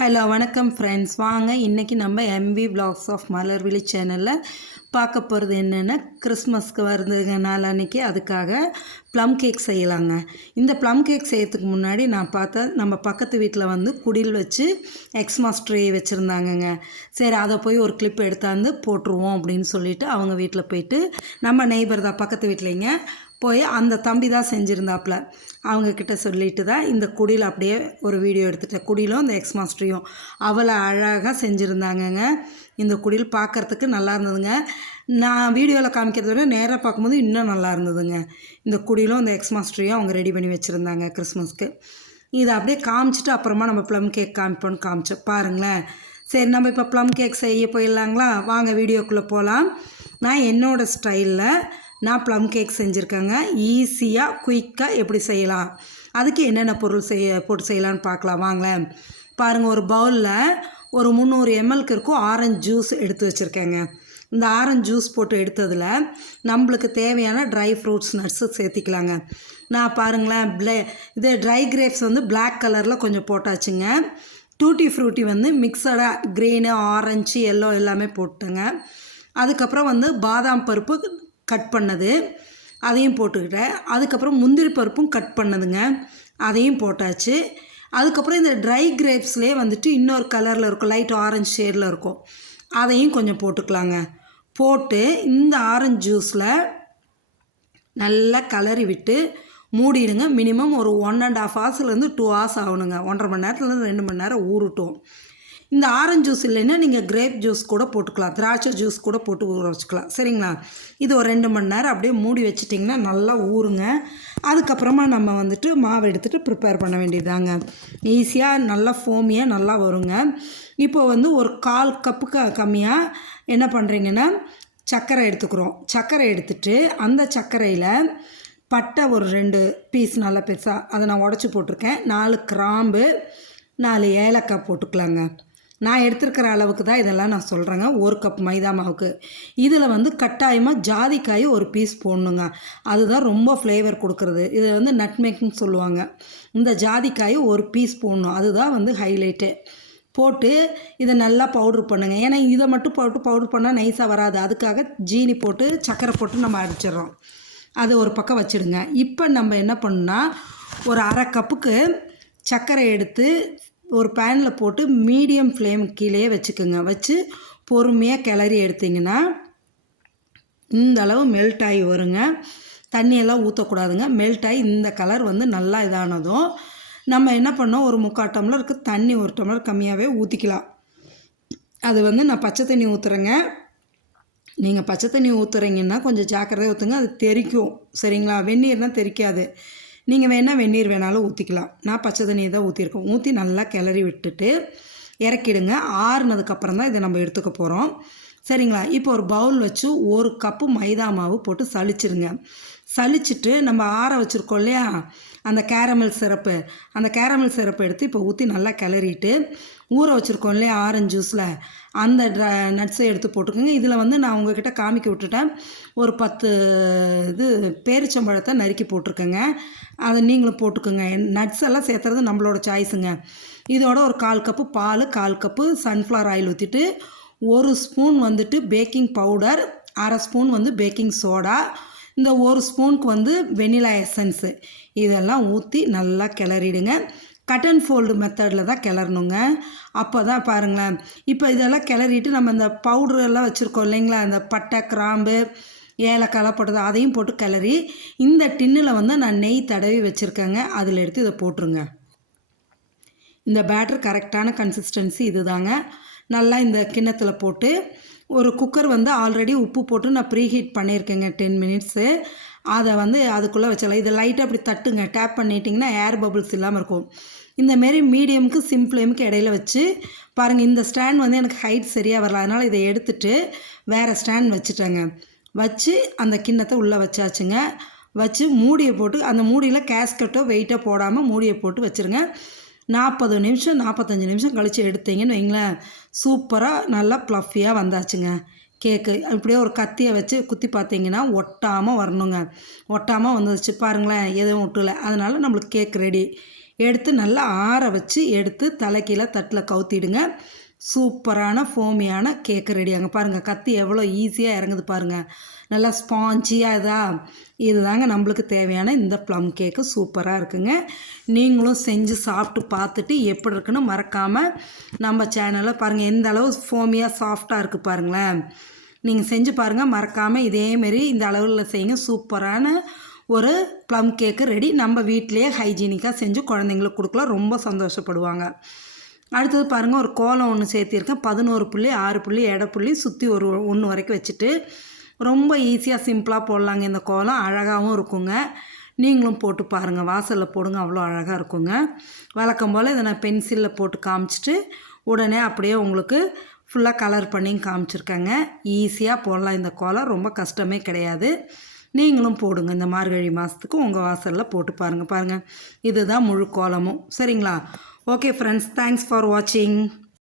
Hello வணக்கம் friends. வாங்க இன்றைக்கி நம்ம எம்வி விலாக்ஸ் ஆஃப் மலர்விழி சேனலில் பார்க்க போகிறது என்னென்னா, கிறிஸ்மஸ்க்கு வருதுங்க நாளான்னைக்கு. அதுக்காக ப்ளம் கேக் செய்யலாங்க. இந்த ப்ளம் கேக் செய்யறதுக்கு முன்னாடி நான் பார்த்தேன், நம்ம பக்கத்து வீட்டில் வந்து குடில் வச்சு எக்ஸ்மாஸ் ட்ரே வச்சுருந்தாங்கங்க. சரி, அதை போய் ஒரு கிளிப் எடுத்தாந்து போட்டுருவோம் அப்படின்னு சொல்லிட்டு அவங்க வீட்டில் போயிட்டு, நம்ம நெய்பர் தான் பக்கத்து வீட்லைங்க போய் அந்த தம்பி தான் செஞ்சுருந்தாப்புல. அவங்கக்கிட்ட சொல்லிட்டு தான் இந்த குடியில் அப்படியே ஒரு வீடியோ எடுத்துட்டேன். குடிலும் இந்த எக்ஸ்மாஸ்ட்ரியும் அவ்வளோ அழகாக செஞ்சுருந்தாங்கங்க. இந்த குடில் பார்க்குறதுக்கு நல்லா இருந்ததுங்க. நான் வீடியோவில் காமிக்கிறத விட நேராக பார்க்கும்போது இன்னும் நல்லா இருந்ததுங்க. இந்த குடிலும் இந்த எக்ஸ்மாஸ்ட்ரியும் அவங்க ரெடி பண்ணி வச்சுருந்தாங்க கிறிஸ்மஸ்க்கு. இதை அப்படியே காமிச்சிட்டு அப்புறமா நம்ம ப்ளம் கேக் காமிப்போன்னு காமிச்சோம் பாருங்களேன். சரி, நம்ம இப்போ ப்ளம் கேக் செய்ய போயிடலாங்களா? வாங்க வீடியோக்குள்ளே போகலாம். நான் என்னோடய ஸ்டைலில் நான் ப்ளம் கேக் செஞ்சுருக்கேங்க. ஈஸியாக குயிக்காக எப்படி செய்யலாம், அதுக்கு என்னென்ன பொருள் போட்டு செய்யலான்னு பார்க்கலாம் வாங்களேன். பாருங்கள், ஒரு பவுலில் ஒரு 300 ml இருக்கும் ஆரஞ்சு ஜூஸ் எடுத்து வச்சுருக்கேங்க. இந்த ஆரஞ்சு ஜூஸ் போட்டு எடுத்ததில் நம்மளுக்கு தேவையான ட்ரை ஃப்ரூட்ஸ் நட்ஸு சேர்த்திக்கலாங்க. நான் பாருங்களேன், இது ட்ரை கிரேப்ஸ் வந்து பிளாக் கலரில் கொஞ்சம் போட்டாச்சுங்க. டூட்டி ஃப்ரூட்டி வந்து மிக்சடாக க்ரீனு ஆரஞ்சு எல்லோ எல்லாமே போட்டுங்க. அதுக்கப்புறம் வந்து பாதாம் பருப்பு கட் பண்ணது அதையும் போட்டுக்கிட்டேன். அதுக்கப்புறம் முந்திரி பருப்பும் கட் பண்ணதுங்க, அதையும் போட்டாச்சு. அதுக்கப்புறம் இந்த ட்ரை கிரேப்ஸ்லேயே வந்துட்டு இன்னொரு கலரில் இருக்கும், லைட் ஆரஞ்சு ஷேடில் இருக்கும், அதையும் கொஞ்சம் போட்டுக்கலாங்க. போட்டு இந்த ஆரஞ்சு ஜூஸில் நல்லா கலரி விட்டு மூடிடுங்க. மினிமம் ஒரு 1.5 ஹவர்ஸ்லேருந்து 2 ஹவர்ஸ் ஆகணுங்க. 1.5 மணி நேரத்துலேருந்து 2 மணி நேரம் ஊறட்டும். இந்த ஆரஞ்சு ஜூஸ் இல்லைன்னா நீங்கள் கிரேப் ஜூஸ் கூட போட்டுக்கலாம், திராட்சை ஜூஸ் கூட போட்டு ஊற வச்சுக்கலாம். சரிங்களா? இது ஒரு 2 மணி நேரம் அப்படியே மூடி வச்சிட்டிங்கன்னா நல்லா ஊறுங்க. அதுக்கப்புறமா நம்ம வந்துட்டு மாவு எடுத்துகிட்டு ப்ரிப்பேர் பண்ண வேண்டியதாங்க. ஈஸியாக நல்லா ஃபோமியாக நல்லா வருங்க. இப்போ வந்து ஒரு 1/4 கப்புக்கு கம்மியாக என்ன பண்ணுறீங்கன்னா சர்க்கரை எடுத்துக்கிறோம். சர்க்கரை எடுத்துகிட்டு அந்த சர்க்கரையில் பட்டை ஒரு 2 பீஸ் நல்லா பெருசாக அதை நான் உடச்சி போட்டிருக்கேன். 4 கிராம்பு 4 ஏலக்காய் போட்டுக்கலாங்க. நான் எடுத்துருக்கிற அளவுக்கு தான் இதெல்லாம் நான் சொல்கிறேங்க. 1 கப் மைதா மாவுக்கு இதில் வந்து கட்டாயமாக ஜாதிக்காய் ஒரு பீஸ் போடணுங்க. அதுதான் ரொம்ப ஃப்ளேவர் கொடுக்குறது. இதை வந்து நட்மேக்னு சொல்லுவாங்க. இந்த ஜாதிக்காய் ஒரு பீஸ் போடணும், அதுதான் வந்து ஹைலைட்டு. போட்டு இதை நல்லா பவுட்ரு பண்ணுங்கள். ஏன்னா இதை மட்டும் போட்டு பவுட்ரு பண்ணால் நைஸாக வராது. அதுக்காக ஜீனி போட்டு சர்க்கரை போட்டு நம்ம அடிச்சிடறோம். அது ஒரு பக்கம் வச்சுடுங்க. இப்போ நம்ம என்ன பண்ணணும்னா, ஒரு 1/2 கப்புக்கு சர்க்கரை எடுத்து ஒரு பேனில் போட்டு மீடியம் ஃப்ளேம் கீழே வச்சுக்கோங்க. வச்சு பொறுமையாக கிளறி எடுத்திங்கன்னா இந்த அளவு மெல்ட் ஆகி வருங்க. தண்ணியெல்லாம் ஊற்றக்கூடாதுங்க. மெல்ட் ஆகி இந்த கலர் வந்து நல்லா இதானதும் நம்ம என்ன பண்ணோம், ஒரு 3/4 டம்ளருக்கு தண்ணி 1 டம்ளர் கம்மியாகவே ஊற்றிக்கலாம். அது வந்து நான் பச்சை தண்ணி ஊற்றுறேங்க. நீங்கள் பச்சை தண்ணி ஊற்றுறீங்கன்னா கொஞ்சம் ஜாக்கிரதையாக ஊற்றுங்க, அது தெறிக்கும். சரிங்களா? வெந்நீர்னால் தெறிக்காது. நீங்கள் வேணால் வெந்நீர் வேணாலும் ஊற்றிக்கலாம். நான் பச்சை தண்ணியை தான் ஊற்றிருக்கேன். ஊற்றி நல்லா கிளறி விட்டுட்டு இறக்கிடுங்க. ஆறுனதுக்கப்புறம் தான் இதை நம்ம எடுத்துக்க போகிறோம். சரிங்களா? இப்போ ஒரு பவுல் வச்சு 1 கப்பு மைதா மாவு போட்டு சளிச்சிருங்க. சளிச்சிட்டு நம்ம ஆற வச்சுருக்கோம் இல்லையா அந்த கேரமல் சிரப்பு, அந்த கேரமல் சிரப்பு எடுத்து இப்போ ஊற்றி நல்லா கிளறிட்டு ஊற வச்சுருக்கோம் இல்லையா ஆரஞ்சு ஜூஸில் அந்த நட்ஸை எடுத்து போட்டுக்கோங்க. இதில் வந்து நான் உங்ககிட்ட காமிக்க விட்டுட்டேன், ஒரு 10 இது பேரிச்சம்பழத்தை நறுக்கி போட்டிருக்கேங்க. அதை நீங்களும் போட்டுக்கோங்க. நட்ஸ் எல்லாம் சேர்த்துறது நம்மளோட சாய்ஸுங்க. இதோட ஒரு 1/4 கப்பு பால், 1/4 கப்பு சன்ஃப்ளவர் ஆயில் ஊற்றிட்டு 1 ஸ்பூன் வந்துட்டு பேக்கிங் பவுடர், 1/2 ஸ்பூன் வந்து பேக்கிங் சோடா, இந்த 1 ஸ்பூனுக்கு வந்து வெனிலா எசன்ஸு இதெல்லாம் ஊற்றி நல்லா கிளறிடுங்க. கட் அண்ட் ஃபோல்டு மெத்தடில் தான் கிளறணுங்க. அப்போ தான் பாருங்களேன். இப்போ இதெல்லாம் கிளறிட்டு நம்ம இந்த பவுட்ரெல்லாம் வச்சுருக்கோம் இல்லைங்களா, அந்த பட்டை கிராம்பு ஏலக்காய்லாம் போட்டது அதையும் போட்டு கிளறி இந்த டின்னில் வந்து நான் நெய் தடவி வச்சுருக்கேங்க. அதில் எடுத்து இதை போட்டுருங்க. இந்த பேட்டர் கரெக்டான கன்சிஸ்டன்சி இது தாங்க. நல்லா இந்த கிண்ணத்தில் போட்டு ஒரு குக்கர் வந்து ஆல்ரெடி உப்பு போட்டு நான் ப்ரீ ஹீட் பண்ணியிருக்கேங்க 10 மினிட்ஸு. அதை வந்து அதுக்குள்ளே வச்சிடலாம். இதை லைட்டாக அப்படி தட்டுங்க, டேப் பண்ணிட்டிங்கன்னா ஏர் பபுள்ஸ் இல்லாமல் இருக்கும். இந்தமாரி மீடியமுக்கு சிம் ஃப்ளேமுக்கு இடையில வச்சு பாருங்கள். இந்த ஸ்டாண்ட் வந்து எனக்கு ஹைட் சரியாக வரல, அதனால் இதை எடுத்துகிட்டு வேறு ஸ்டாண்ட் வச்சுட்டேங்க. வச்சு அந்த கிண்ணத்தை உள்ளே வச்சாச்சுங்க. வச்சு மூடியை போட்டு அந்த மூடியில் கேஸ்கட்டோ வெயிட்டோ போடாமல் மூடியை போட்டு வச்சுருங்க. 40 நிமிஷம் 45 நிமிஷம் கழித்து எடுத்தீங்கன்னு வைங்களேன், சூப்பராக நல்லா ப்ளஃபியாக வந்தாச்சுங்க கேக்கு. இப்படியே ஒரு கத்தியை வச்சு குத்தி பார்த்தீங்கன்னா ஒட்டாமல் வரணுங்க. ஒட்டாமல் வந்துச்சு பாருங்களேன், எதுவும் ஒட்டலை. அதனால் நம்மளுக்கு கேக் ரெடி. எடுத்து நல்லா ஆற வச்சு எடுத்து தலைக்கீழ தட்டில் கவுத்திடுங்க. சூப்பரான ஃபோமியான கேக்கு ரெடியாங்க. பாருங்கள் கத்தி எவ்வளோ ஈஸியாக இறங்குது பாருங்கள். நல்லா ஸ்பாஞ்சியாக இதுதாங்க நம்மளுக்கு தேவையான இந்த ப்ளம் கேக்கு சூப்பராக இருக்குங்க. நீங்களும் செஞ்சு சாப்பிட்டு பார்த்துட்டு எப்படி இருக்குன்னு மறக்காமல் நம்ம சேனலில் பாருங்கள். எந்த அளவு ஃபோமியாக சாஃப்டாக இருக்குது பாருங்களேன். நீங்கள் செஞ்சு பாருங்கள், மறக்காமல் இதேமாரி இந்த அளவில் செய்யுங்க. சூப்பரான ஒரு ப்ளம் கேக்கு ரெடி. நம்ம வீட்டிலையே ஹைஜீனிக்காக செஞ்சு குழந்தைங்களுக்கு கொடுக்கலாம், ரொம்ப சந்தோஷப்படுவாங்க. அடுத்தது பாருங்கள், ஒரு கோலம் ஒன்று சேர்த்திருக்கேன். 11 புள்ளி 6 புள்ளி எடை புள்ளி சுற்றி ஒரு 1 வரைக்கும் வச்சுட்டு ரொம்ப ஈஸியாக சிம்பிளாக போடலாங்க. இந்த கோலம் அழகாகவும் இருக்குங்க. நீங்களும் போட்டு பாருங்கள், வாசலில் போடுங்க, அவ்வளோ அழகாக இருக்குங்க. வழக்கம் போல் இதை நான் பென்சிலில் போட்டு காமிச்சிட்டு உடனே அப்படியே உங்களுக்கு ஃபுல்லாக கலர் பண்ணி காமிச்சிருக்கேங்க. ஈஸியாக போடலாம் இந்த கோலம், ரொம்ப கஷ்டமே கிடையாது. நீங்களும் போடுங்க. இந்த மார்கழி மாதத்துக்கு உங்கள் வாசலில் போட்டு பாருங்கள். இதுதான் முழு கோலமும். சரிங்களா? ஓகே ஃப்ரெண்ட்ஸ், தேங்க்ஸ் ஃபார் வாட்சிங்.